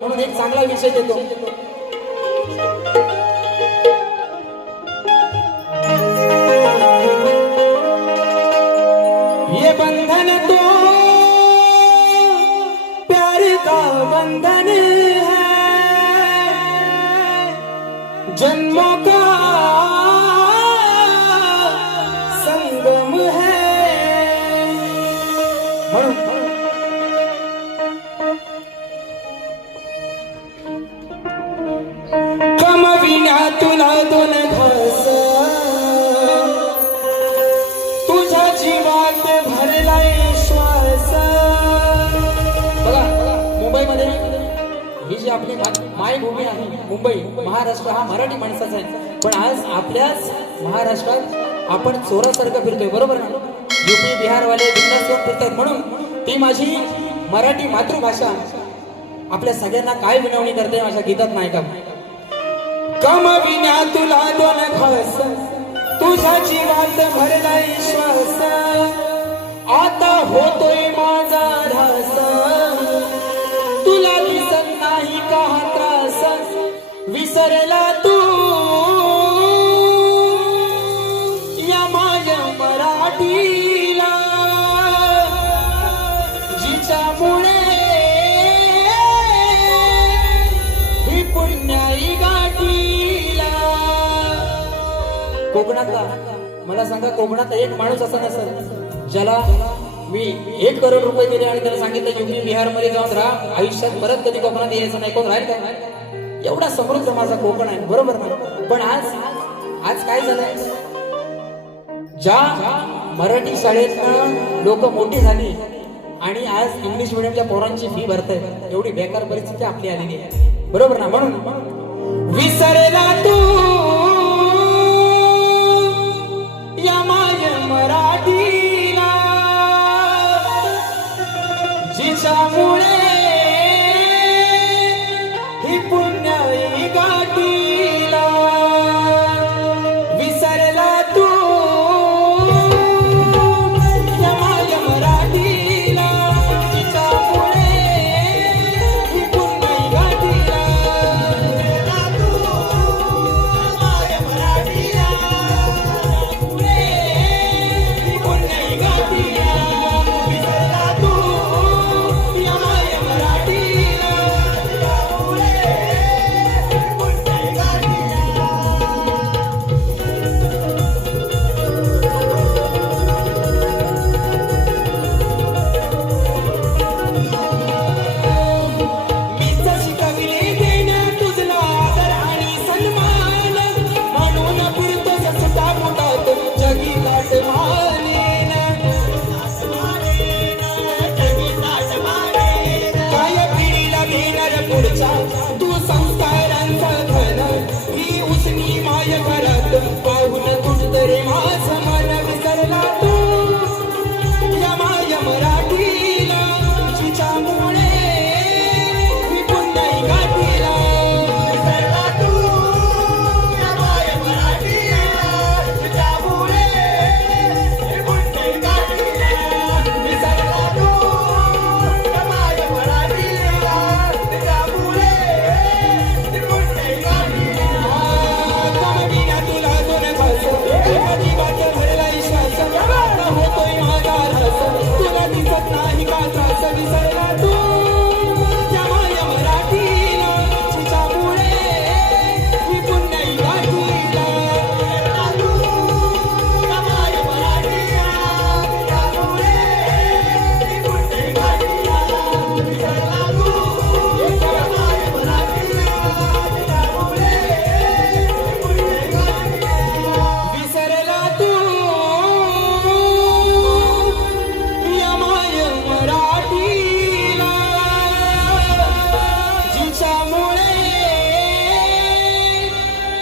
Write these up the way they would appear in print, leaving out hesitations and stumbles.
म्हणून एक चांगला विषय देतो. ये बंधन तो प्यार का बंधन है, जन्मों का संगम है. कमविना तुला दोन घास, तुझ्या जीवात भरलाय श्वास. बघा मुंबईमध्ये ही जी आपली मायभूमी आहे, मुंबई महाराष्ट्र हा मराठी माणसाचा आहे. पण आज आपल्याच महाराष्ट्रात आपण चोरासारखं फिरतोय, बरोबर ना? यूपी बिहारवाले बिंदास फिरतात. म्हणून ती माझी मराठी मातृभाषा आपल्या सगळ्यांना काय विनवणी करते माझ्या गीतात नाही का? कमविना तुला दोन घास, तुझ्या जीवात भरलाय श्वास. आता होतोय माझा ध्यास, तुला दिसत नाही का हा त्रास. विसरला तू या माझ्या मराठीला, जिच्यामुळे ही पुण्याई गाठीला. कोकणातला मला सांगा, कोकणात एक माणूस असा नसेल ज्याला मी 1 करोड रुपये दिले आणि त्याला सांगितलं यूपी बिहार मध्ये जाऊन राहा, आयुष्यात परत कधी कोकणात यायचं नाही. कोण राहील का? एवढा समृद्ध माझा कोकण आहे, बरोबर ना? पण आज काय झालंय? ज्या मराठी शाळेतनं लोक मोठी झाली आणि आज इंग्लिश मिडियमच्या पोरांची फी भरतायत, एवढी बेकार परिस्थिती आपली आलेली आहे, बरोबर ना? म्हणून विसरला तू या माझ्या मराठीला, जिच्यामुळे ही पुण्याई गाठीला. विसरला तू या माझ्या मराठीला, जिच्यामुळे ही पुण्याई गाठीला. विसरला तू माझ्या मराठीला, ही पुण्याई गाठीला. विसरला तू या माझ्या मराठीला, तू संस्कारांचा धन, ही उसनी माय घरात पाहून कुठतरी माझं मन. विसरला तू या माझ्या मराठीला, जिच्यामुळे ही पुण्याई गाठीला. विसरला तू या माझ्या मराठीला, जिच्यामुळे ही पुण्याई गाठीला. विसरला तू या माझ्या मराठीला, जिच्यामुळे कमविना तुला दोन घास, तुझ्या जीवात भरलाय श्वास. आता होतोय माझा ध्यास, तुला दिसत नाही का त्रास. विसरला तू या माझ्या मराठीला, जिच्यामुळे ही पुण्याई गाठीला. विसरला तू या माझ्या मराठीला, जिच्यामुळे ही पुण्याई गाठीला. विसरला तू या माझ्या मराठीला, जिच्यामुळे ही पुण्याई गाठीला. विसरला तू या माझ्या मराठीला, जिच्यामुळे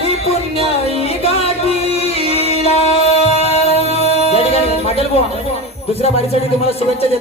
ही पुण्याई गाठीला. या ठिकाणी पाटील बुवा दुसऱ्या बारीसाठी तुम्हाला शुभेच्छा देतो.